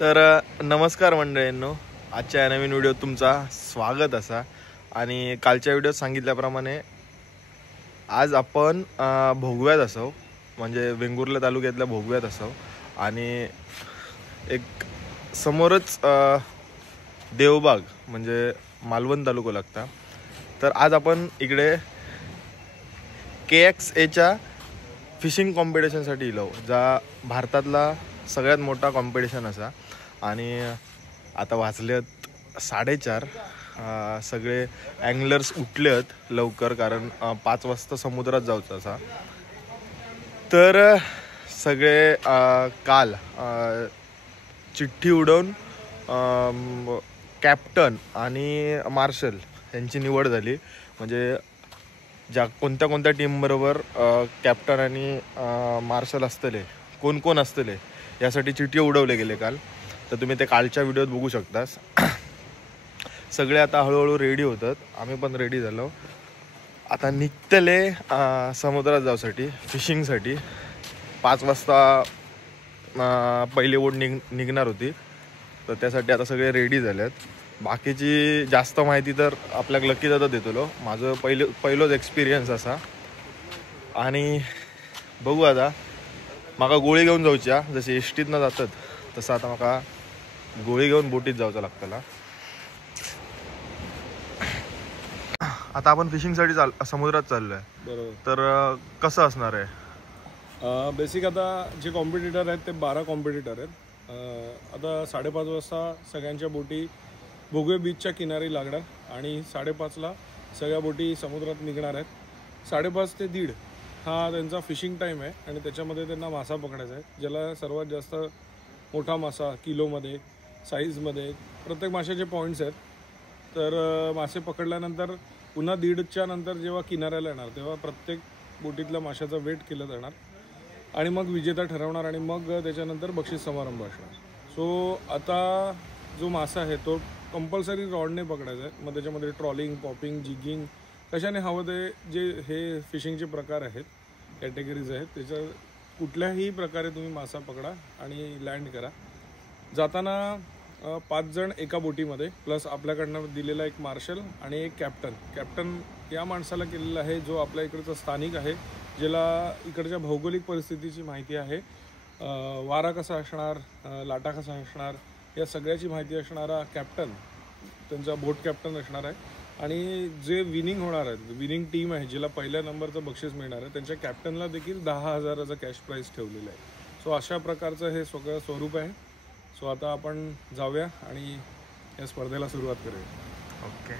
तर नमस्कार मंडळींनो, आजच्या या नवीन व्हिडिओत तुमचा स्वागत असा. आणि कालच्या व्हिडिओत सांगितल्याप्रमाणे आज आपण भोगव्यात असो, म्हणजे वेंगुर्ला तालुक्यातल्या भोगव्यात असो. आणि एक समोरच देवबाग म्हणजे मालवण तालुका लागता. तर आज आपण इकडे KXAच्या फिशिंग कॉम्पिटिशनसाठी इलो, जा भारतातला सगळ्यात मोठा कॉम्पिटिशन असा. आणि आता वाजलेत 4:30. सगळे अँगलर्स उठलेत लवकर, कारण 5 वाजता समुद्रात जायचं असा. तर सगळे काल चिठ्ठी उडवून कॅप्टन आणि मार्शल यांची निवड झाली. म्हणजे ज्या कोणत्या कोणत्या टीमबरोबर कॅप्टन आणि मार्शल असतले, कोण कोण असतले यासाठी चिठ्ठी उडवले गेले काल. तर तुम्ही ते कालच्या व्हिडिओत बघू शकता. सगळे आता हळूहळू रेडी होतात, आम्ही पण रेडी झालो. आता निघतले समुद्रात जाऊसाठी, फिशिंगसाठी. 5 वाजता पहिली बोट निघणार होती, तर त्यासाठी आता सगळे रेडी झालेत. बाकीची जास्त माहिती तर आपल्याक लकी दादा देतलो. माझं पहिलोच एक्सपिरियन्स असा. आणि बघू आता, माका गोळी घेऊन जाऊच्या, जसे एसटीतनं जातात तसं आता माका गोळी घेऊन बोटीत जाऊचं लागतं. आता आपण फिशिंगसाठी समुद्रात चाललोय. बरोबर. तर कसं असणार आहे? बेसिक आता जे कॉम्पिटिटर आहेत ते 12 कॉम्पिटिटर आहेत. आता 5:30 वाजता सगळ्यांच्या बोटी भोगवे बीचच्या किनारी लागणार आणि 5:30ला सगळ्या बोटी समुद्रात निघणार आहेत. 5:30 ते 1:30 हा त्यांचा फिशिंग टाईम आहे. आणि त्याच्यामध्ये त्यांना मासा पकडायचा आहे, ज्याला सर्वात जास्त मोठा मासा किलोमध्ये, साईजमध्ये, प्रत्येक माशाचे पॉईंट्स आहेत. तर मासे पकडल्यानंतर पुन्हा 1:30च्या नंतर जेव्हा किनाऱ्याला येणार तेव्हा प्रत्येक बोटीतल्या माशाचा वेट केलं जाणार आणि मग विजेता ठरवणार आणि मग त्याच्यानंतर बक्षीस समारंभ असणार. सो आता जो मासा आहे तो कंपल्सरी रॉडने पकडायचा आहे. मग त्याच्यामध्ये ट्रॉलिंग, पॉपिंग, जिगिंग, कशाने हवं ते जे हे फिशिंगचे प्रकार आहेत, कॅटेगरीज आहेत, त्याच्या कुठल्याही प्रकारे तुम्ही मासा पकडा आणि लँड करा. जाताना 5 जण एका बोटीमध्ये, प्लस आपल्याकडनं दिलेला एक मार्शल आणि एक कॅप्टन या माणसाला केलेला आहे, जो आपल्या इकडचा स्थानिक आहे, ज्याला इकडच्या भौगोलिक परिस्थितीची माहिती आहे. वारा कसा असणार, लाटा कसा असणार, या सगळ्याची माहिती असणारा कॅप्टन त्यांचा बोट कॅप्टन असणार आहे. आणि जे विनिंग होणार आहेत, विनिंग टीम आहे, जिला पहिल्या नंबरचं बक्षीस मिळणार आहे, त्यांच्या कॅप्टनला देखील 10,000चं कॅश प्राईज ठेवलेलं आहे. सो अशा प्रकारचं हे सगळं स्वरूप आहे. सो आता आपण जाऊया आणि या स्पर्धेला सुरुवात करूया. ओके,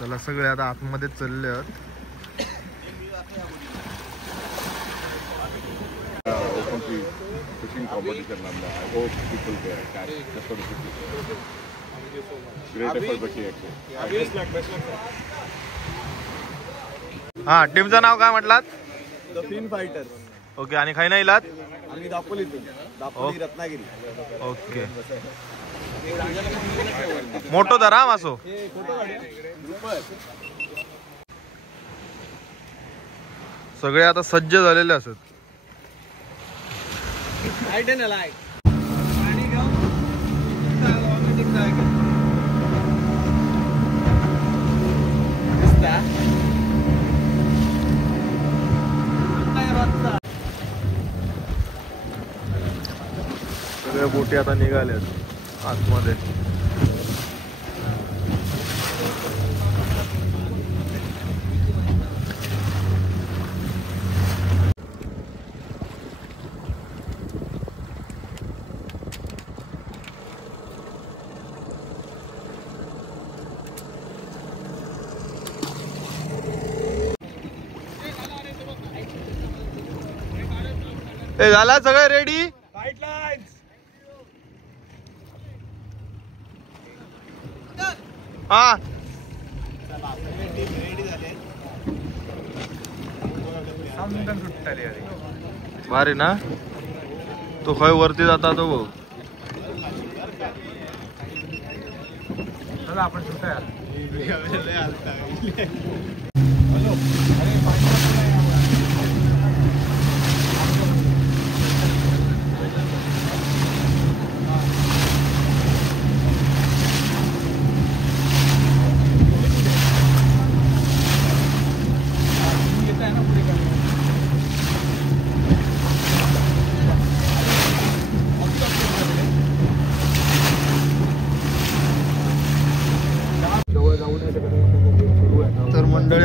चला सगळे आता आतमध्ये चालले आहेत. Fishing competition and I hope people there catch. That's what it is. Great effort by KXA. हा, टीमचं नाव काय म्हटलात? The fin fighters. ओके, आणि खाई नाही इलात? आम्ही दापोलीतून, दापोली रत्नागिरी. ओके, मोठो धरा मासो. सगळे आता सज्ज झालेले असत. सगळ्या बोटी आता निघाल्यात आतमध्ये. ए, झाला सगळं रेडी? हा, भारी ना. तो खय वरती जाता तो बघ. आपण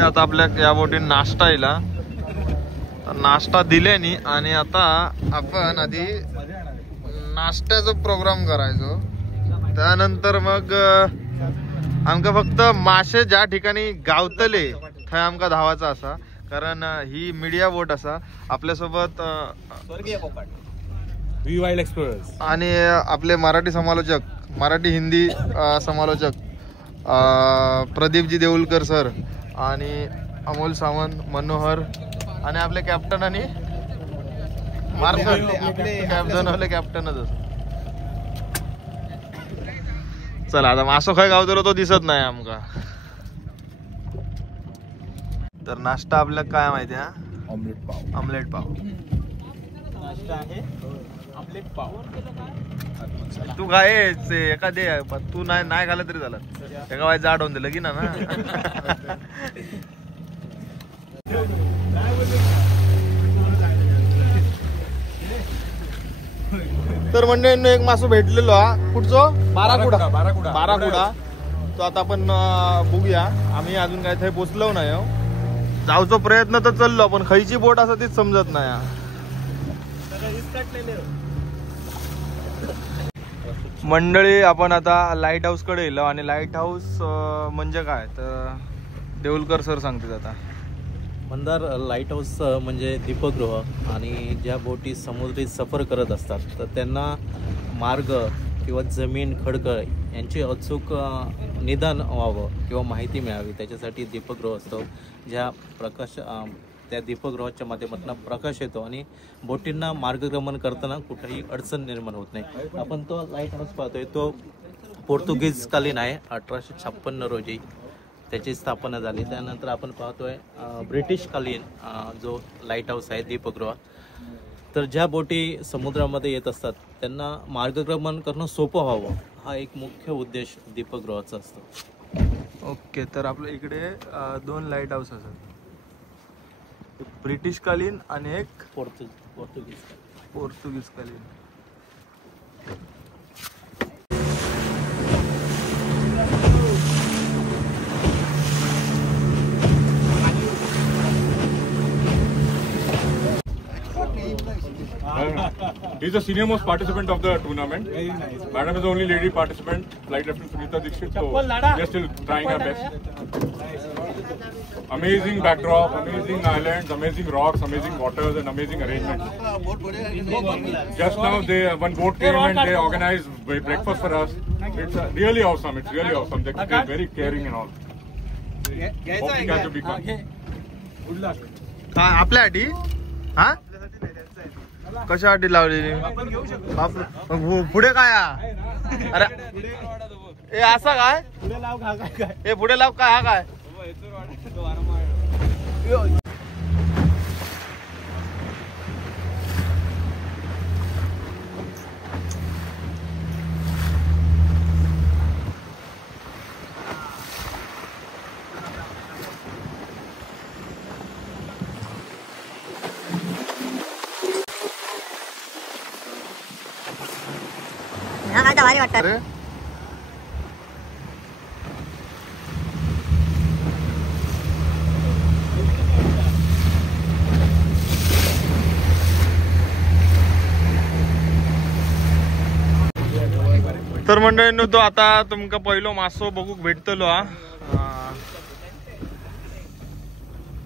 आता आपल्या या बोटीत नाश्ता येईल. नाश्ता दिल्याने आणि आता आपण आधी नाश्त्याचा प्रोग्राम करायचो. त्यानंतर मग आमका फक्त मासे ज्या ठिकाणी गावतले थंय आमका धावाचा असा, कारण ही मीडिया बोट असा. आपल्यासोबत वी वाईल्ड एक्सप्लोरर्स आणि आपले मराठी समालोचक, मराठी हिंदी समालोचक प्रदीपजी देऊलकर सर आणि अमोल सावंत, मनोहर आणि आपले कॅप्टन आणि मार्शल कॅप्टन आपले कॅप्टनच असं. चला आता मासो खाय गावतलो तो दिसत नाही आमका. तर नाश्ता आपल्या काय माहिती आहे? ऑमलेट पाव. ऑमलेट पाव. नाश्ता आहे ऑमलेट पाव. तू काय एका दे, तू नाही खाल्लं तरी झालं. एका वाय जाड होऊन दिलं की ना. तर मंडळींनो एक मासो भेटलेलो हा. कुठचो? बाराकुडा. बाराकुडा. तो आता आपण बघूया. आम्ही अजून काय थंय पोचलो नाही. जाऊचो प्रयत्न तर चाललो, पण खयची बोट असं तीच समजत नाही. मंडळी आपण आता लाईट हाऊस कडे येलो आणि लाईट हाऊस म्हणजे काय तर देऊलकर सर सांगतात आता. मंदार लाईट हाऊस म्हणजे दीपगृह, आणि ज्या बोटी समुद्री सफर करत असतात तर त्यांना मार्ग किंवा जमीन, खडकं यांची अचूक निदान व्हावं किंवा माहिती मिळावी, त्याच्यासाठी दीपगृह असतो. ज्या त्या दीपगृहाच्या माध्यमातून प्रकाश येतो आणि बोटींना मार्गक्रमण करताना कुठेही अडचण निर्माण होत नाही. आपण तो लाईट हाऊस पाहतोय तो पोर्तुगीज कालीन आहे. 1856 रोजी त्याची स्थापना झाली. त्यानंतर आपण पाहतोय ब्रिटिश कालीन जो लाईट हाऊस आहे दीपगृह. तर ज्या बोटी समुद्रामध्ये येत असतात त्यांना मार्गक्रमण करणं सोपं व्हावं, हा एक मुख्य उद्देश दीपगृहाचा असतो. ओके. तर आपल्या इकडे 2 लाईट हाऊस असतात, ब्रिटिश कालीन आणि एक पोर्तुगीज कालीन. He's the senior most participant of the tournament. Madam is the only lady participant. Flight Captain Sunita Dixit. So we're still trying our best. Amazing backdrop, amazing islands, amazing rocks, amazing waters, and amazing arrangements. Just now, one boat came and they organized breakfast for us. It's really awesome. It's really awesome. They're very caring and all. Hope you guys will become. आपल्यासाठी हा कशासाठी लावलेली? पुढे काय? अरे ए असा काय? ए पुढे लाव काय? हा काय? भारी वाटतं. अरे तर मंडळींनो तो आता तुमका पहिलो मासो बघूक भेटतलो हा.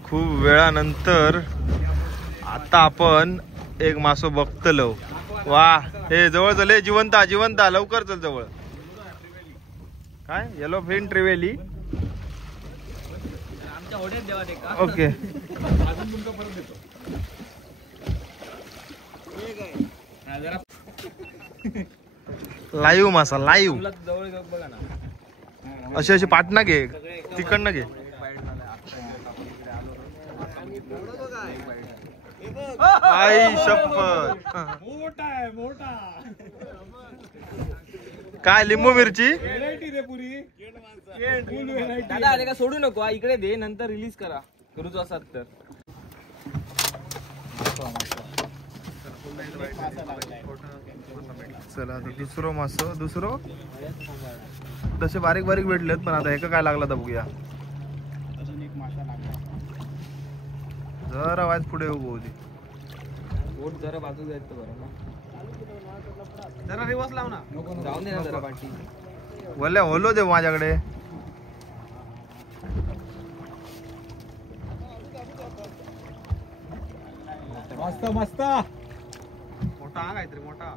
खूप वेळानंतर आता आपण एक मासो बघतलो. वा हे जवळ चले, जिवंत जिवंत लवकर चल जवळ. काय येलो फिन ट्रिवेली. ओके लाईव्ह मासा लाईव्ह. अशी अशी पाटणा घे, तिकडनं घे. आई शपथ. काय लिंबू मिरची दादा का सोडू नको, इकडे दे, नंतर रिलीज करा करूच असतात तर. चला आता दुसरं मासं दुसरं तसे बारीक बारीक भेटलेत, पण आता एका काय लागला तर बघूया. जरा वाज पुढे उभं होती. बोट जरा बाजू जायचं बरं ना. जरा रिवर्स लाव ना. जाऊन दे ना जरा पाठी. वल्या होलो दे माझ्याकडे. मस्त मस्त. मोठा हा काहीतरी मोठा.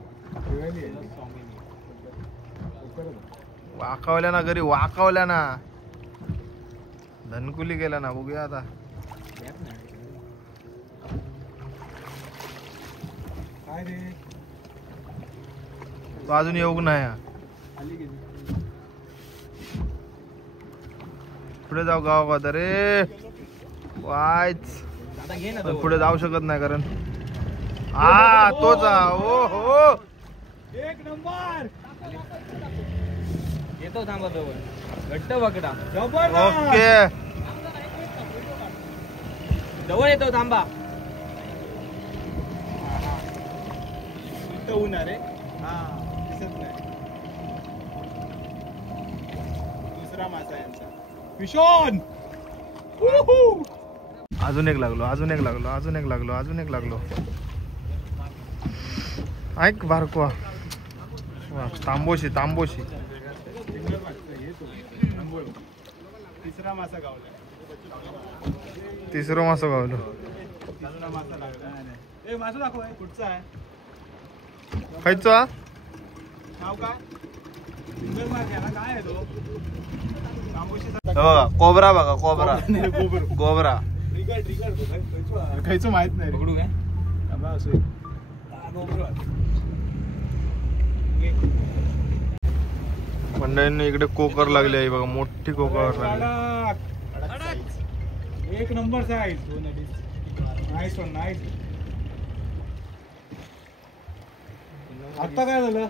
वाकावल्या ना घरी वाकावल्या ना. धनकुली गेला ना. बघूया आता. काय रे तो अजून येऊ नाही. पुढे जाऊ गावात रे. वायच आता घे ना पण पुढे जाऊ शकत नाही कारण हा तोच. ओ हो एक नंबर. येतो थांबा जवळ. घट्ट पकडा. ओके. जवळ येतो थांबा. इथं ऊन आहे रे. हा दिसत नाही. दुसरा मासा यांचा विशोन. अजून एक लागलो. अजून एक लागलो. अजून एक लागलो. अजून एक लागलो. ऐक बारकवा. तांबोशी तांबोशी. तिसरा मासा गावला. तिसरं मासं गावलो. तिसरा मासा लागला. ए मासा दाखव. कुठचा आहे खायचा नाव काय. सिंगल मार्क आहे ना. काय आहे तो. बघा कोबरा. बघा कोबरा. कोबरा खायचं माहित नाही. पकडू काय. मंडळींनी इकडे कोकर लागली आहे बघा. मोठी कोकर लागली. एक number size. Nice one nice. आता काय झालं.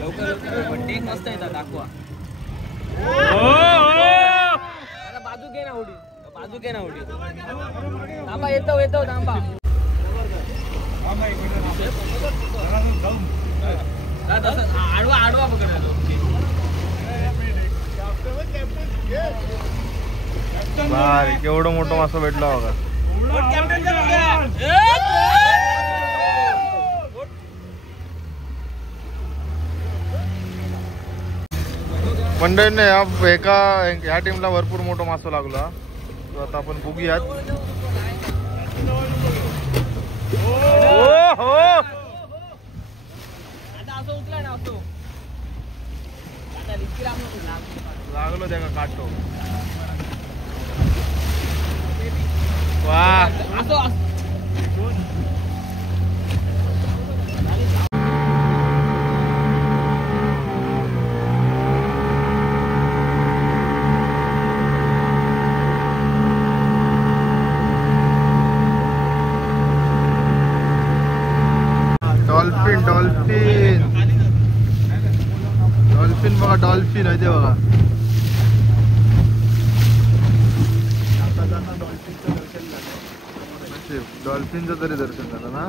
लवकर टेक मस्त येतात दाखवा. बाजू घे ना उडी. बाजू घे ना उडी. थांबा येतो येतो थांबा. आडवा आडवा पकडलो. भारी केवढं मोठं मासं भेटला बघा. मंडळीने ह्या टीमला भरपूर मोठं मासं लागला. तर आता आपण बघूयात. असं उचला ना असं. लागलो त्या काटो. वा असं डॉल्फिन डॉल्फिन डॉल्फिन बघा. डॉल्फिन आहे ते बघा. डॉल्फिनचं तरी दर्शन झालं ना.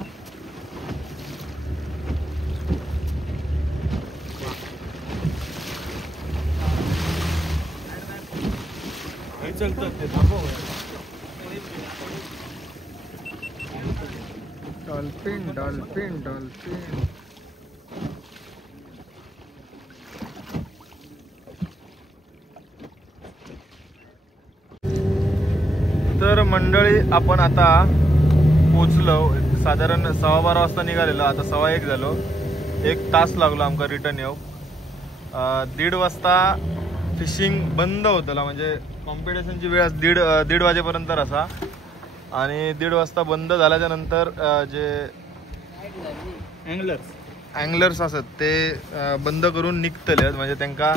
Dolphin dolphin dolphin. तर मंडळी आपण आता पोचलो. साधारण 12:15 वाजता निघालेलो. आता 1:15 झालो. 1 तास लागलो आमका रिटर्न येऊ. 1:30 वाजता फिशिंग बंद होतला. म्हणजे कॉम्पिटिशनची वेळ 1:30 वाजेपर्यंत असा. आणि 1:30 वाजता बंद झाल्याच्या नंतर जे अँगलर्स असत ते बंद करून निघतले. म्हणजे त्यांना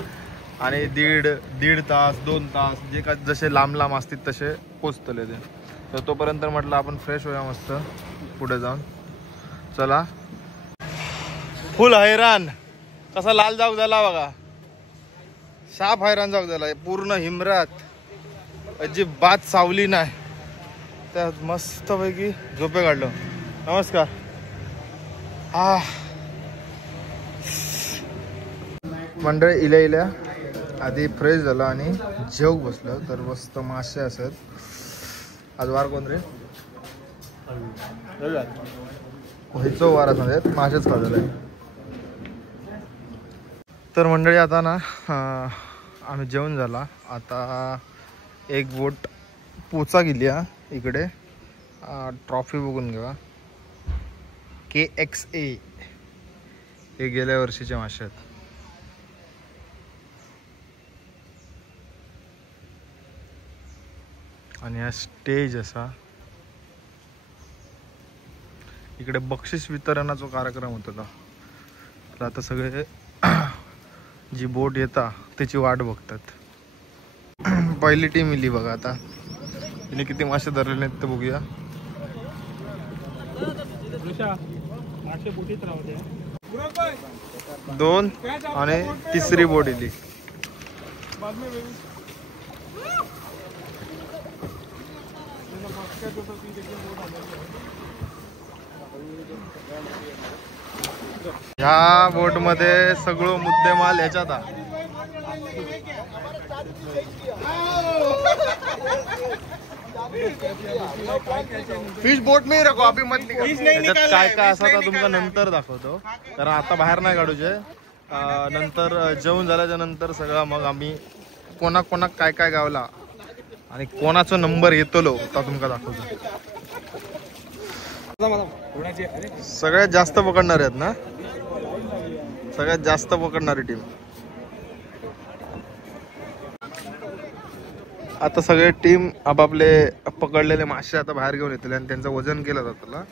आणि दीड तास 2 तास जे का जसे लांब लांब असतील तसे पोचतले ते. तर तोपर्यंत म्हटलं आपण फ्रेश होऊया मस्त पुढे जाऊन. चला. फुल हैराण. कसा लाल जाग झाला बघा. साप हैराण जाग झाला. पूर्ण हिमरात. अजिबात सावली नाही. त्यात मस्तपैकी झोपे काढलो. नमस्कार. मंडळी इल्या आधी फ्रेश झालं आणि जेव बसलं तर मस्त मासे असत. आज वार कोण रे? व्हायचो वार असं मासेच खाल्लेलं आहे. तर मंडळी आता ना आम्ही जेवण झाला. आता एक बोट पोचा गेली इकडे. ट्रॉफी बघून घेवा. KXA हे गेल्या वर्षीचे मासे आहेत. आणि हा स्टेज असा. इकडे बक्षीस वितरणाचा कार्यक्रम होता. तर आता सगळे जी बोट येता त्याची वाट बघतात. पहिली टीम इली बघा. आता तिने किती मासे धरले आहेत ते बघूया. दोन आणि तिसरी बोट इली. ह्या बोट मध्ये सगळं मुद्देमाल ह्याच्यात. फिश बोट में रखो अभी मत निकाल. काय काय असं आता तुमका नंतर दाखवतो, कारण आता बाहेर नाही काढूचे. नंतर जेवण झाल्याच्या नंतर सगळं मग आम्ही कोणाक कोणाक काय काय गावला आणि कोणाचा नंबर येतलो आता तुमका दाखवतो. सगळ्यात जास्त पकडणार आहेत ना, सगळ्यात जास्त पकडणारी टीम. आता सगळे टीम आपापले पकडलेले मासे आता बाहेर घेऊन येतील आणि त्यांचं वजन केलं जातं.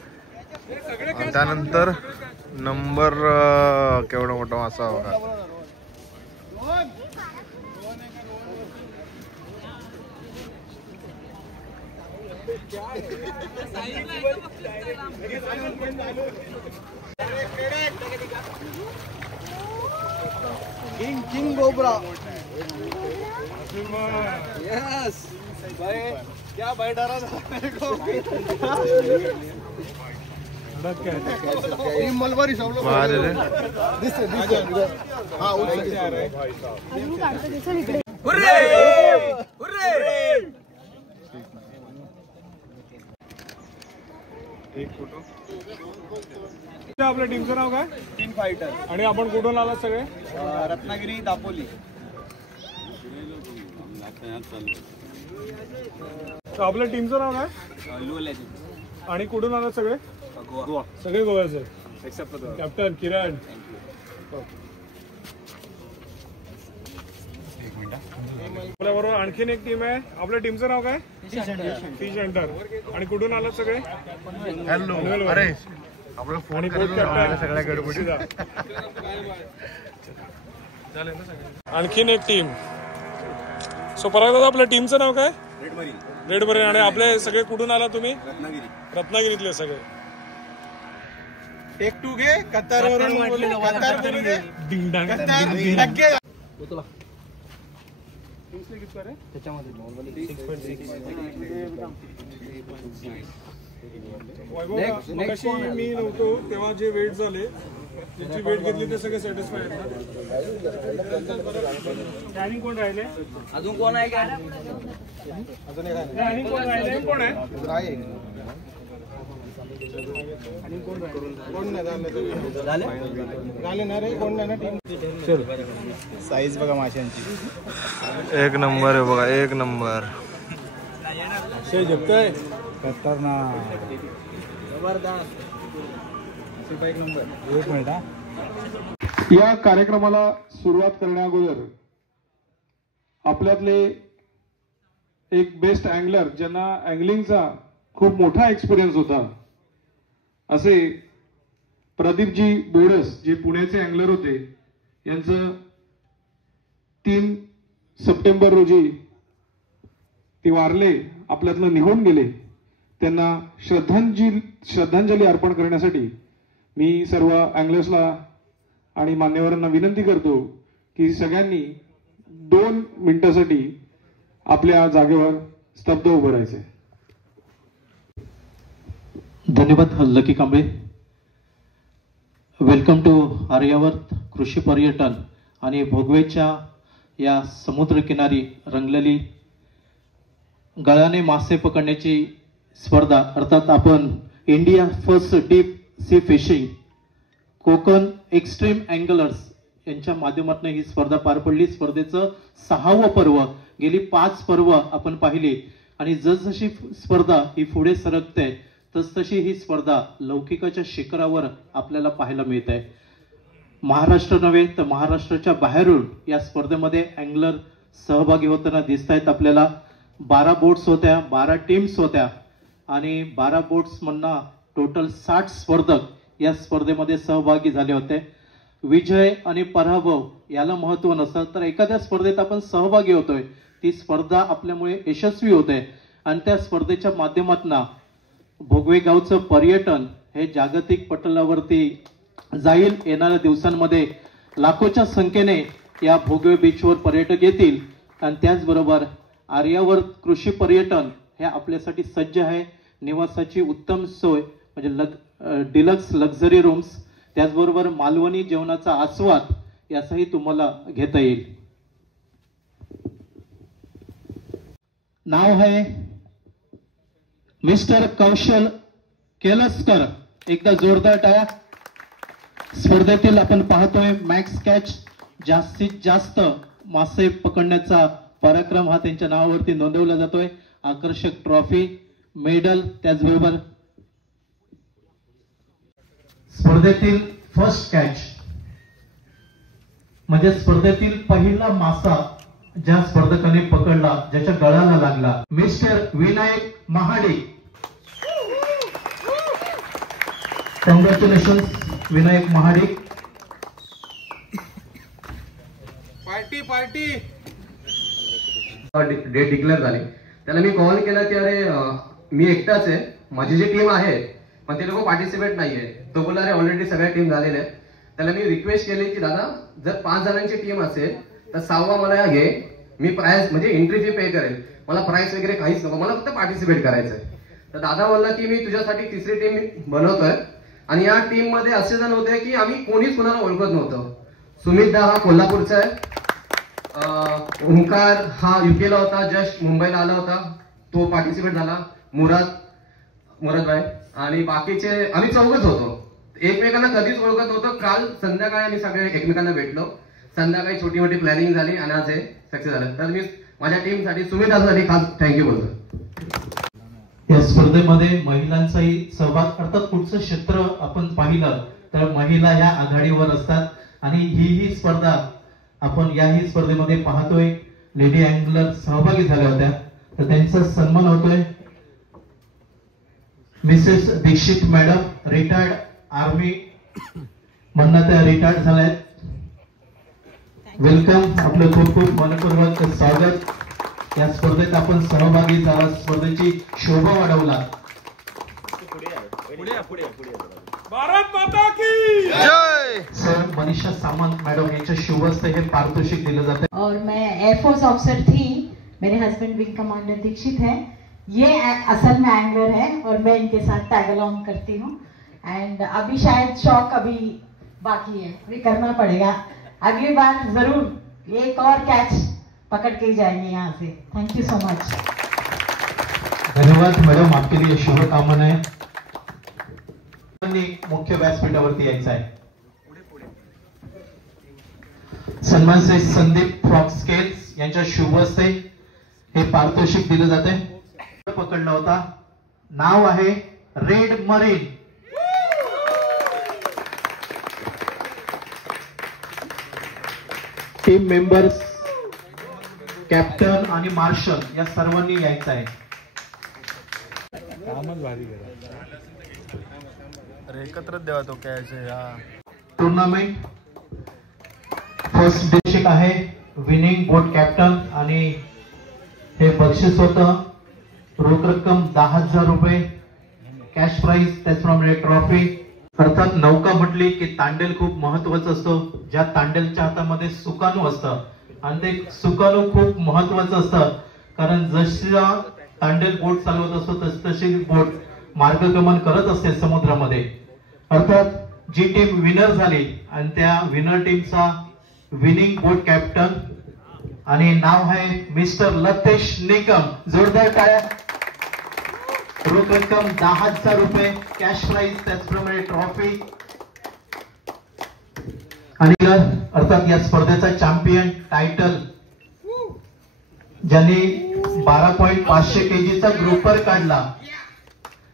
आणि त्यानंतर नंबर केवढा मोठा मासा बघा. King cobra. यस भाई, क्या भाई डरा था मेरे को. मलबारी सब लोग बाहर रे. हाँ एक फोटो. आपल्या टीमचं नाव काय? Team fighter. आणि आपण कुठून आलात सगळे? रत्नागिरी, दापोली. आपल्या टीमचं नाव काय? आणि कुठून आलात सगळे? गोवा. सगळे गोव्याचे एक्सेप्ट कॅप्टन किरण. आपल्या बरोबर आणखीन एक टीम आहे. आपल्या टीमचं नाव काय? Fish Hunter. आणि कुठून आलात सगळे? हॅलो. अरे आपला फोन सगळ्या गडबडी. आणखीन एक टीम. सो परत दादा, आपल्या टीमचं नाव काय? Red marine. आणि आपले सगळे कुठून आला तुम्ही? रत्नागिरीतले सगळे. टेक टू घे. कतारवरून कशी मी नव्हतो तेव्हा जे वेट झाले, ज्याची वेट घेतली ते सगळे सॅटिस्फाय आहेत. आणि कोण राहिले? अजून कोण आहे का? आणि कोण राहिले? कोण आहे? साईज बघा माशांची. एक नंबर आहे बघा, एक नंबर. या कार्यक्रमाला सुरुवात करण्या अगोदर आपल्यातले एक बेस्ट अँगलर, ज्यांना अँगलिंगचा खूप मोठा एक्सपिरियन्स होता, असे प्रदीपजी बोडस, जे पुण्याचे अँगलर होते, यांचं 3 सप्टेंबर रोजी ते वारले, आपल्यातलं निघून गेले. त्यांना श्रद्धांजली अर्पण करण्यासाठी मी सर्व अँगलर्सला आणि मान्यवरांना विनंती करतो की सगळ्यांनी 2 मिनिटासाठी आपल्या जागेवर स्तब्ध उभं राहायचे. धन्यवाद लकी कांबळे. वेलकम टू आर्यावर्त कृषी पर्यटन आणि भोगवेच्या या समुद्रकिनारी रंगलेली गळाने मासे पकडण्याची स्पर्धा, अर्थात आपण India first deep sea fishing Konkan extreme anglers यांच्या माध्यमातून ही स्पर्धा पार पडली. स्पर्धेचं 6वं पर्व, गेली 5 पर्व आपण पाहिली आणि जसजशी स्पर्धा ही पुढे सरकते तसतशी ही स्पर्धा लौकिकाच्या शिखरावर आपल्याला पाहायला मिळते. महाराष्ट्र नव्हे तर महाराष्ट्राच्या बाहेरून या स्पर्धेमध्ये अँगलर सहभागी होताना दिसत आहेत आपल्याला. 12 बोट्स होत्या, 12 टीम्स होत्या आणि 12 बोट्स म्हणणं टोटल 60 स्पर्धक या स्पर्धेमध्ये सहभागी झाले होते. विजय आणि पराभव याला महत्त्व नसतं, तर एखाद्या स्पर्धेत आपण सहभागी होतोय ती स्पर्धा आपल्यामुळे यशस्वी होते आणि त्या स्पर्धेच्या माध्यमातून भोगवे गावचं पर्यटन हे जागतिक पटलावरती जाईल. येणाऱ्या दिवसांमध्ये लाखोच्या संख्येने या भोगवे बीचवर पर्यटक येतील आणि त्याचबरोबर आर्यावर्त कृषी पर्यटन हे आपल्यासाठी सज्ज आहे. निवासाची उत्तम सोय म्हणजे डिलक्स लक्झरी रूम्स, त्याचबरोबर मालवणी जेवणाचा आस्वाद याचाही तुम्हाला घेता येईल. नाव आहे मिस्टर कौशल केलस्कर, एकदा जोरदार टाळ्या. स्पर्धेतील आपण पाहतोय मॅक्स कॅच, जास्तीत जास्त मासे पकडण्याचा पराक्रम हा त्यांच्या नावावरती नोंदवला जातोय. आकर्षक ट्रॉफी, मेडल, त्याचबरोबर स्पर्धेतील फर्स्ट कॅच म्हणजे स्पर्धेतील पहिला मासा ज्या स्पर्धकाने पकडला, ज्याच्या गळाला लागला, mister Vinayak Mahadik. Congratulations Vinayak Mahadik. Party date declare झाली. त्याला मी कॉल केला की अरे मी एकटाच आहे, माझी जी टीम आहे पण ते लोक पार्टिसिपेट नाहीये. तो बोला अरे ऑलरेडी सगळ्या टीम झालेल्या आहेत. त्याला मी रिक्वेस्ट केली की दादा जर 5 जणांची टीम असेल तर 6वा मला घे, मी प्राइस म्हणजे एंट्री फी पे करेल, मला प्राइस वगैरे काहीच नको, मला फक्त पार्टिसिपेट करायचंय. तर दादा बोलला की मी तुझ्यासाठी 3री टीम बनवतोय आणि या टीम मध्ये असे जण होते की आम्ही कोणीच कोणाला ओळखत नव्हतं. सुमित दा हा कोल्हापूरचा आहे, ओंकार हा युकेला होता, जस्ट मुंबईला आला होता, तो पार्टिसिपेट झाला, मुरादभाई आणि बाकीचे आम्ही 4घच होतो. एकमेकांना कधीच ओळखत नव्हतं. काल संध्याकाळी आम्ही सगळे एकमेकांना भेटलो, संध्याकाळी छोटी मोठी प्लॅनिंग झाली आणि आज हे सक्सेस झालं. तर मी माझ्या टीमसाठी सुमितासाठी खास थँक्यू बोलतो. या स्पर्धेमध्ये महिलांचाही सहभाग, अर्थात पुढचं क्षेत्र आपण पाहिलं तर महिला या आघाडीवर असतात आणि ही स्पर्धा आपण याही स्पर्धेमध्ये पाहतोय. लेडी अँगलर सहभागी झाल्या होत्या तर त्यांचा सन्मान होतोय. Missus Dikshit madam, retired army म्हणणं त्या रिटायर्ड झाल्यात. वेलकम, आपलं खूप खूप मनपूर्वक स्वागत. या स्पर्धेत आपण सहभागी झाला, स्पर्धेची शोभा वाढवला. भारत माता की जय. सर मनीषा सामंत मॅडम यांच्या शुभ हस्ते हे पारितोषिक दिलं जाते. और मैं एयरफोर्स ऑफिसर थी, मेरे हस्बैंड विंग कमांडर दीक्षित है, ये असल में एंगलर है और मैं इनके साथ टैग अलोंग करती हूँ. एंड अभी शायद शौक अभी बाकी है, अभी करना पड़ेगा. अगली बार जरूर एक और कैच पकड़ के ही जाएंगे यहाँ से. Thank you so much. धन्यवाद मॅडम, आपके लिए शुभकामनाएं. मुख्य व्यासपीठावरती यायचं आहे. सन्मान से संदीप फ्रॉक्सकेल्स यांच्या शुभ हस्ते हे पारितोषिक दिलं जाते. पकडला होता, नाव आहे red marine. Team members captain आणि मार्शल या सर्वांनी यायचं आहे. एकत्र द्यावा तो कॅच. टुर्नामेंट फर्स्ट डिस्ट्रिक्ट आहे, विनिंग बोट कॅप्टन आणि हे बक्षीस होतं. रोख रक्कम 10,000 रुपये, कॅश प्राइज, त्याचप्रमाणे ट्रॉफी. अर्थात नौका म्हटली की तांडेल खूप महत्वाचं असतो. ज्या तांडेलच्या हातामध्ये सुकाणू असतं आणि ते सुकाणू खूप महत्वाचं असतं, कारण जशा तांडेल बोट चालवत असतो तशी बोट मार्गक्रमण करत असते समुद्रामध्ये. अर्थात जी टीम विनर झाली आणि त्या विनर टीमचा विनिंग बोट कॅप्टन आणि नाव आहे मिस्टर लतेश निकम. जोरदार टाळ्या. रोख रक्कम 10,000 रुपये कॅश प्राइज, त्याचप्रमाणे ट्रॉफी. आणि अर्थात या स्पर्धेचा चॅम्पियन टायटल ज्यांनी 12.500 kgचा ग्रुपर काढला,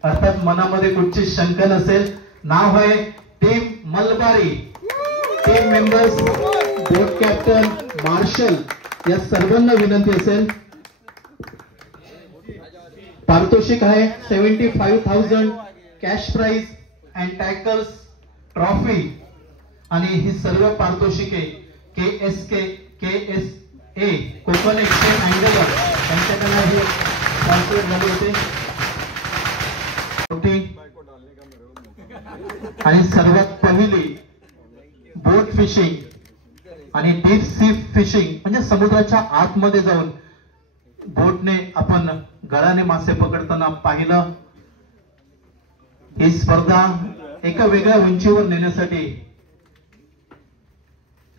अर्थात मनामध्ये कुठची शंका नसेल, नाव आहे team Malabari. Team members, boat captain, marshal या सर्वांना विनंती असेल. पारितोषिक आहे 75,000 cash prize and tackles, trophy. आणि ही सर्व पारितोषिके KSA कोकण एक्सचेंज अँगलर यांच्याकडे हे स्पॉन्सर झाले होते. आणि सर्वात पहिली बोट फिशिंग आणि डीप सी फिशिंग म्हणजे समुद्राच्या आतमध्ये जाऊन बोटने आपण गळाने मासे पकडताना पाहिलं. ही स्पर्धा एका वेगळ्या उंचीवर नेण्यासाठी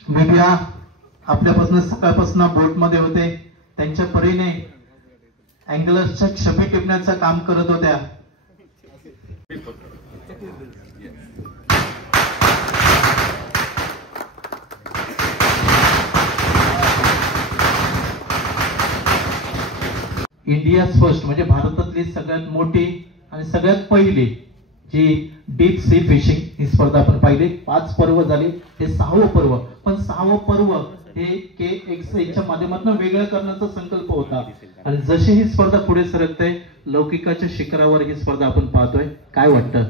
मीडिया आपल्यापासून सकाळपासून बोटमध्ये होते, त्यांच्या परीने अँगलर्सच्या छबी टिपण्याचं काम करत होत्या. इंडिया फर्स्ट म्हणजे भारतातली सगळ्यात मोठी आणि सगळ्यात पहिली जी डीप सी फिशिंग ही स्पर्धा आपण पाहिली. 5 पर्व झाली, हे 6वं पर्व. पण 6वं पर्व हे KXA माध्यमातून वेगळं करण्याचा संकल्प होता. आणि जशी ही स्पर्धा पुढे सरकते, लौकिकाच्या शिखरावर ही स्पर्धा आपण पाहतोय. काय वाटतं?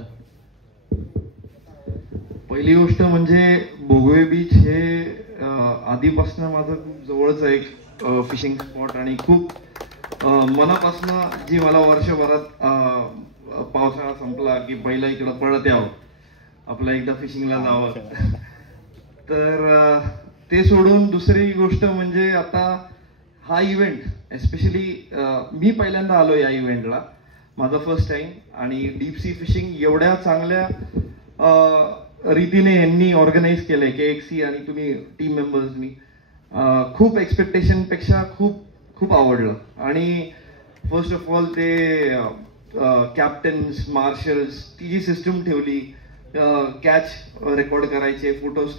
पहिली गोष्ट म्हणजे भोगवे बीच हे आधीपासून माझं खूप जवळचं एक फिशिंग स्पॉट आणि खूप मनापासून जी मला वर्षभरात पावसाळा संपला की पहिला इकडं पळत यावं, आपलं एकदा फिशिंगला जावं. तर ते सोडून दुसरी गोष्ट म्हणजे आता हा इव्हेंट एस्पेशली मी पहिल्यांदा आलो या इव्हेंटला, माझा फर्स्ट टाइम. आणि डीप सी फिशिंग एवढ्या चांगल्या रीतीने यांनी ऑर्गनाईज केलंय KXC आणि तुम्ही टीम मेंबर्सनी, खूप एक्सपेक्टेशन पेक्षा खूप आवडलं. आणि फर्स्ट ऑफ ऑल ते कॅप्टन्स, मार्शल्स, ती जी सिस्टम ठेवली, कॅच रेकॉर्ड करायचे, फोटोज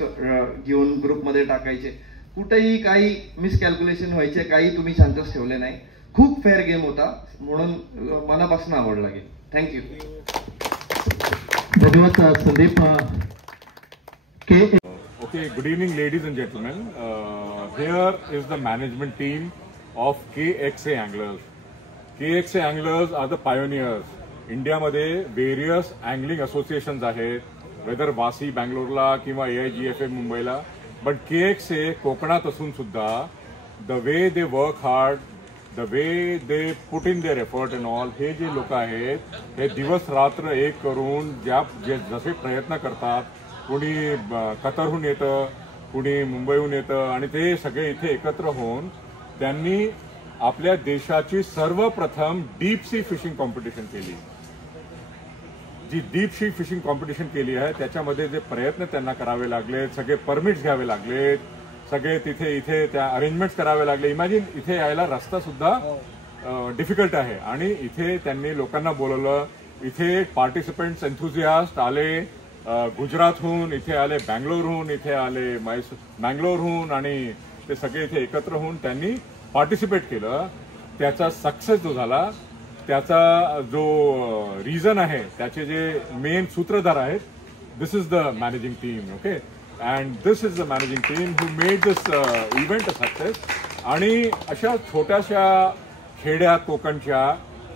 घेऊन ग्रुपमध्ये टाकायचे, कुठेही काही मिसकॅल्क्युलेशन व्हायचे, काही तुम्ही चान्सेस ठेवले नाही. खूप फेअर गेम होता, म्हणून मनापासून आवडला गेम. थँक्यू. धन्यवाद Sandeep. Okay, good evening ladies and gentlemen. Here is the management team of KXA Anglers. KXA Anglers are the pioneers. इंडियामध्ये वेरियस अँगलिंग असोसिएशन्स आहेत, वेदर वासी बँगलोरला किंवा AIGFA मुंबईला, बट KXA कोकणात असून सुद्धा the way they work hard, the way they put in their effort and all, हे जे लोक आहेत हे दिवस रात्र एक करून जसे प्रयत्न करतात, कुणी कतारहून येतं, कुणी मुंबईहून येतं, आणि ते सगळे इथे एकत्र होऊन त्यांनी आपल्या देशाची सर्वप्रथम डीप सी फिशिंग कॉम्पिटिशन केली. जी डीप सी फिशिंग कॉम्पिटिशन केली आहे त्याच्यामध्ये जे प्रयत्न त्यांना करावे लागले, सगळे परमिट्स घ्यावे लागले, सगळे इथे त्या अरेंजमेंट्स करावे लागले. इमॅजिन इथे यायला रस्ता सुद्धा डिफिकल्ट आहे, आणि इथे त्यांनी लोकांना बोलवलं. इथे पार्टिसिपेंट्स एन्थुझियास्ट आले, गुजरातहून इथे आले, बँगलोरहून इथे आले, बँगलोरहून, आणि ते सगळे इथे एकत्र होऊन त्यांनी पार्टिसिपेट केलं. त्याचा सक्सेस जो झाला, त्याचा जो रिझन आहे, त्याचे जे मेन सूत्रधार आहेत, this is the managing team. Okay, and this is the managing team who made this event a success. आणि अशा छोट्याशा खेड्यात कोकणच्या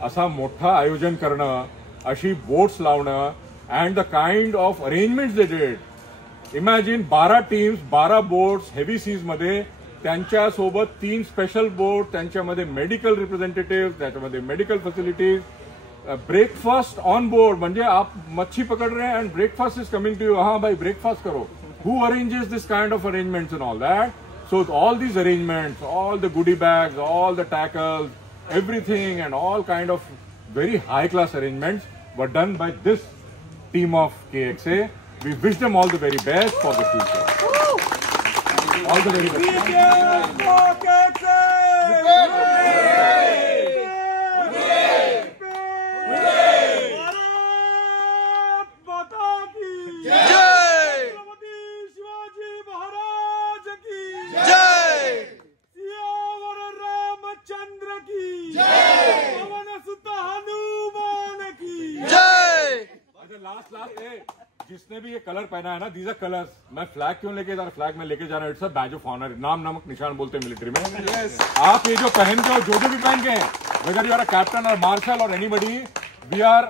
असा मोठा आयोजन करणं, अशी बोट्स लावणं, and the kind of arrangements they did. Imagine 12 teams, 12 boats heavy सीजमध्ये, त्यांच्यासोबत 3 स्पेशल बोट, त्यांच्यामध्ये मेडिकल रिप्रेझेंटेटिव्ह, त्याच्यामध्ये medical facilities, breakfast on board. म्हणजे आप मच्छी पकड़ रहे हैं and breakfast is coming to you, हाँ भाई ब्रेकफास्ट करो. Who arranges this kind of arrangements and all that? So all these arrangements, all the goodie bags, all the tackles, everything, and all kind of very high class arrangements were done by this team of KXA. We wish them all the very best for the future. All the very best. जिसने भी ये colour पहना है ना, these R colours. मैं flag क्यों लेके जा रहा, फ्लैग में लेके जा रहा हूँ, it's a badge of honour. नाम नामक निशान बोलते हैं मिलिट्री में। आप ये जो पहन के हो, जो भी पहन के हैं, whether you are a captain और मार्शल और anybody, we are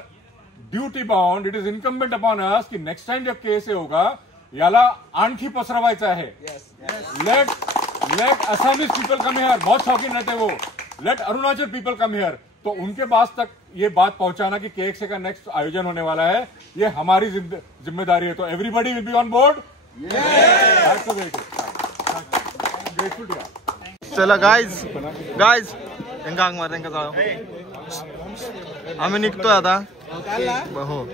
duty bound. It is incumbent upon us कि नेक्स्ट टाइम जब केस होगा, याला आणखी पसरवायचा आहे। Let Assamese people come here, बहुत शौकीन रहते वो। Let Arunachal people come here, तो उनके पास तक ये बात पहुंचाना कि KXA का नेक्स्ट आयोजन होने वाला है, ये हमारी जिम्मेदारी है। तो everybody will be on board. चला गाइज यांका हाक मार, यांका जाऊ। आम्ही निघतोय आता। हो,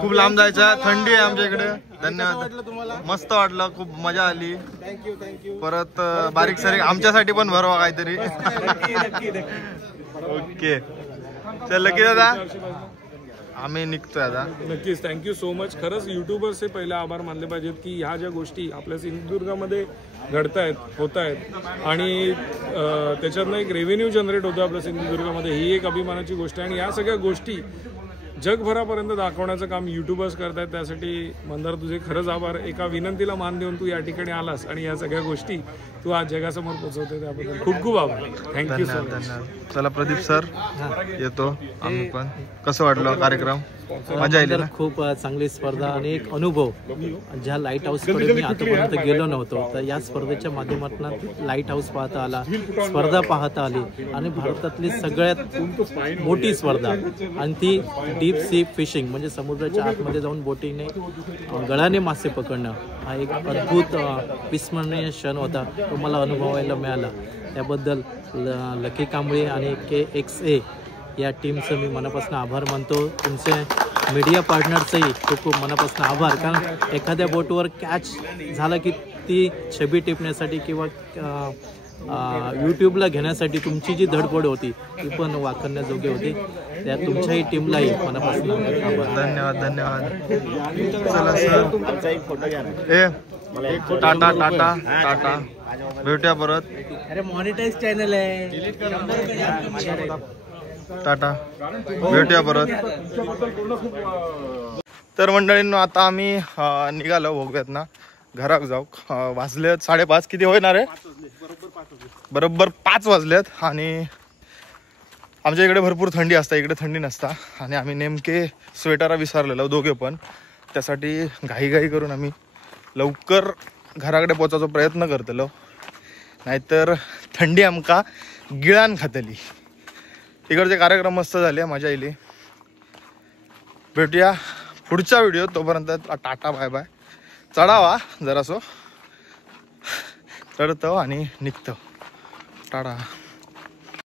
खूप लांब जायचं, थंडी आहे आमच्या इकडे। धन्यवाद, मस्त वाटलं, खूप मजा आली। परत बारीक सारीक आमच्यासाठी पण भरवा काहीतरी। ओके, चल लकी दादा, आम्ही निघतोय आता। नक्कीच, थँक्यू सो मच। खरंच युट्यूबर्सचे पहिले आभार मानले पाहिजेत की ह्या ज्या गोष्टी आपल्या सिंधुदुर्गामध्ये घडतायत, होत आहेत आणि त्याच्यातनं एक रेव्हेन्यू जनरेट होतो आपल्या सिंधुदुर्गामध्ये, ही एक अभिमानाची गोष्ट आहे। आणि या सगळ्या गोष्टी जगभरापर्यंत दाखवण्याचं काम युट्यूबर्स करतायत, त्यासाठी मंदार तुझे खरंच आभार। एका विनंतीला मान देऊन तू या ठिकाणी आलास आणि या सगळ्या गोष्टी तू आज जगासमोर पोहोचवते, त्याबद्दल खूप खूप आभार। Thank you so much. चला प्रदीप सर येतो आम्ही पण। कसं वाटलं कार्यक्रम? मजा आली ना? खूप चांगली स्पर्धा आणि एक अनुभव। ज्या लाईट हाऊसकडे मी आतापर्यंत गेलो नव्हतो, तर या स्पर्धेच्या माध्यमातून लाईट हाऊस पाहता आला, स्पर्धा पाहता आली आणि भारतातली सगळ्यात मोठी स्पर्धा आणि ती डीप सी फिशिंग म्हणजे समुद्राच्या आतमध्ये जाऊन बोटीने गळाने मासे पकडणं, हा एक अद्भुत विस्मरणीय क्षण होता, तो मला अनुभवायला मिळाला। त्याबद्दल लकी कांबळे आणि KXA या टीमचं मी मनापासून आभार मानतो। तुमचे मीडिया पार्टनरचंही खूप खूप मनापासून आभार, कारण एखाद्या बोटवर कॅच झाला की ती छबी टिपण्यासाठी किंवा यूट्यूबला घेण्यासाठी तुमची जी धडपड होती ती पण वाखण्याजोगी होती। त्या तुमच्याही टीमलाही मनापासून आभार। धन्यवाद। चला सर, टाटा टाटा टाटा, भेटूया परत। अरे मॉनिटाइज चॅनल आहे, टाटा, भेटूया परत। तर मंडळींनो, आता आम्ही निघालो भोगव्यात ना, घरात जाऊ। वाजलेत 5:30, किती होणार आहे? बरोबर 5 वाजलेत आणि आमच्या इकडे भरपूर थंडी असता, इकडे थंडी नसता आणि आम्ही नेमके स्वेटरा विसरलेलो दोघे पण, त्यासाठी घाई करून आम्ही लवकर घराकडे पोचायचा प्रयत्न करतलो, नाहीतर थंडी आमका गिळान खातली। इकडचे कार्यक्रम मस्त झाले, मजा आली। भेटूया पुढच्या व्हिडिओ, तोपर्यंत टाटा बाय बाय। चढावा जरासो चढतो आणि निघतो, टाटा।